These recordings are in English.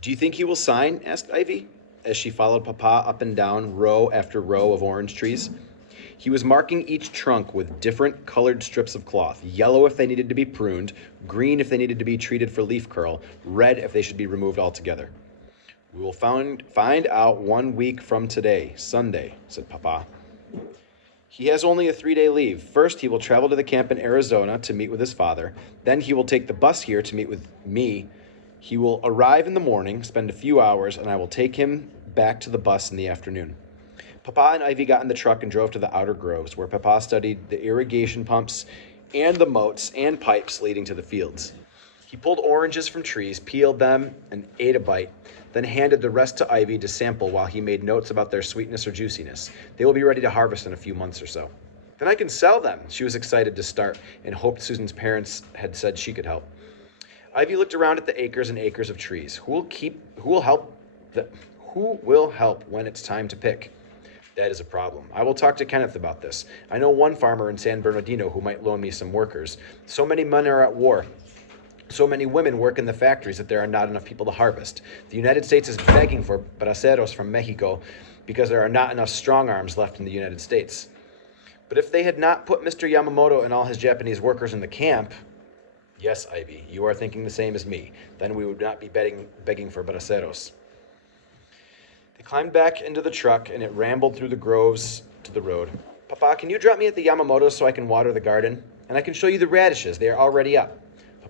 Do you think he will sign? Asked Ivy, as she followed Papa up and down row after row of orange trees. He was marking each trunk with different colored strips of cloth, yellow if they needed to be pruned, green if they needed to be treated for leaf curl, red if they should be removed altogether. We will find out 1 week from today, Sunday, said Papa. He has only a 3-day leave. First, he will travel to the camp in Arizona to meet with his father. Then he will take the bus here to meet with me. He will arrive in the morning, spend a few hours, and I will take him back to the bus in the afternoon. Papa and Ivy got in the truck and drove to the outer groves, where Papa studied the irrigation pumps and the moats and pipes leading to the fields. He pulled oranges from trees, peeled them, and ate a bite, then handed the rest to Ivy to sample while he made notes about their sweetness or juiciness. They will be ready to harvest in a few months or so. Then I can sell them. She was excited to start and hoped Susan's parents had said she could help. Ivy looked around at the acres and acres of trees. Who will help when it's time to pick? That is a problem. I will talk to Kenneth about this. I know one farmer in San Bernardino who might loan me some workers. So many men are at war. So many women work in the factories that there are not enough people to harvest. The United States is begging for braceros from Mexico because there are not enough strong arms left in the United States. But if they had not put Mr. Yamamoto and all his Japanese workers in the camp, yes, Ivy, you are thinking the same as me, then we would not be begging for braceros. They climbed back into the truck and it rambled through the groves to the road. Papa, can you drop me at the Yamamotos so I can water the garden? And I can show you the radishes. They are already up.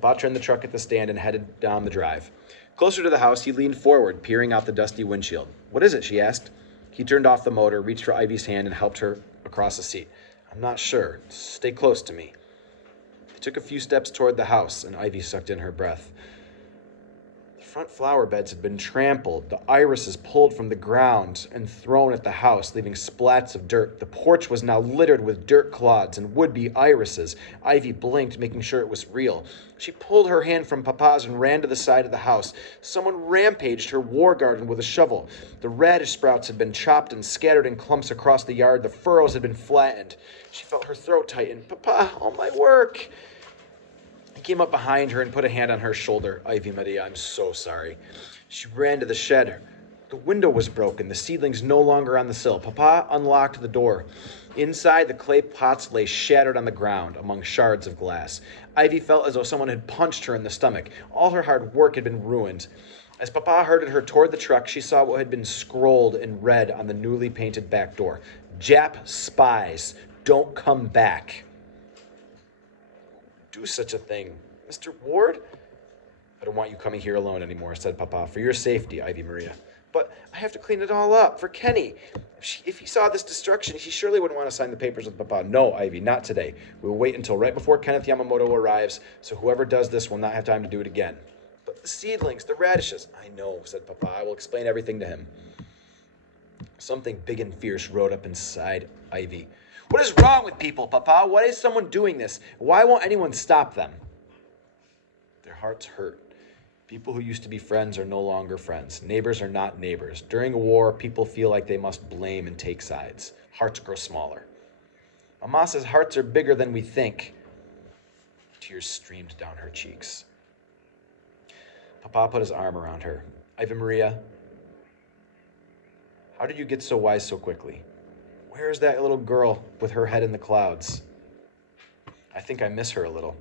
Papa turned the truck at the stand and headed down the drive. Closer to the house, he leaned forward, peering out the dusty windshield. What is it? She asked. He turned off the motor, reached for Ivy's hand, and helped her across the seat. I'm not sure. Stay close to me. They took a few steps toward the house, and Ivy sucked in her breath. The front flower beds had been trampled, the irises pulled from the ground and thrown at the house, leaving splats of dirt. The porch was now littered with dirt clods and would-be irises. Ivy blinked, making sure it was real. She pulled her hand from Papa's and ran to the side of the house. Someone rampaged her war garden with a shovel. The radish sprouts had been chopped and scattered in clumps across the yard. The furrows had been flattened. She felt her throat tighten. Papa, all my work! He came up behind her and put a hand on her shoulder. Ivy Maria, I'm so sorry. She ran to the shed. The window was broken, the seedlings no longer on the sill. Papa unlocked the door. Inside, the clay pots lay shattered on the ground among shards of glass. Ivy felt as though someone had punched her in the stomach. All her hard work had been ruined. As Papa herded her toward the truck, she saw what had been scrolled in red on the newly painted back door. Jap spies, don't come back. Do such a thing. Mr. Ward? I don't want you coming here alone anymore, said Papa. For your safety, Ivy Maria. But I have to clean it all up for Kenny. If he saw this destruction, he surely wouldn't want to sign the papers with Papa. No, Ivy, not today. We will wait until right before Kenneth Yamamoto arrives, so whoever does this will not have time to do it again. But the seedlings, the radishes. I know, said Papa. I will explain everything to him. Something big and fierce rode up inside Ivy. What is wrong with people, Papa? Why is someone doing this? Why won't anyone stop them? Their hearts hurt. People who used to be friends are no longer friends. Neighbors are not neighbors. During a war, people feel like they must blame and take sides. Hearts grow smaller. Mama says hearts are bigger than we think. Tears streamed down her cheeks. Papa put his arm around her. Ivy Maria, how did you get so wise so quickly? Where is that little girl with her head in the clouds? I think I miss her a little.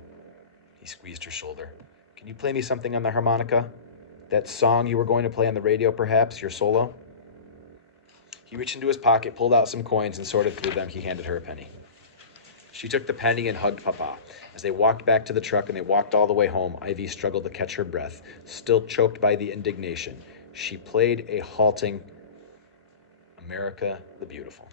He squeezed her shoulder. Can you play me something on the harmonica? That song you were going to play on the radio, perhaps, your solo? He reached into his pocket, pulled out some coins, and sorted through them. He handed her a penny. She took the penny and hugged Papa. As they walked back to the truck and they walked all the way home, Ivy struggled to catch her breath, still choked by the indignation. She played a halting America the Beautiful.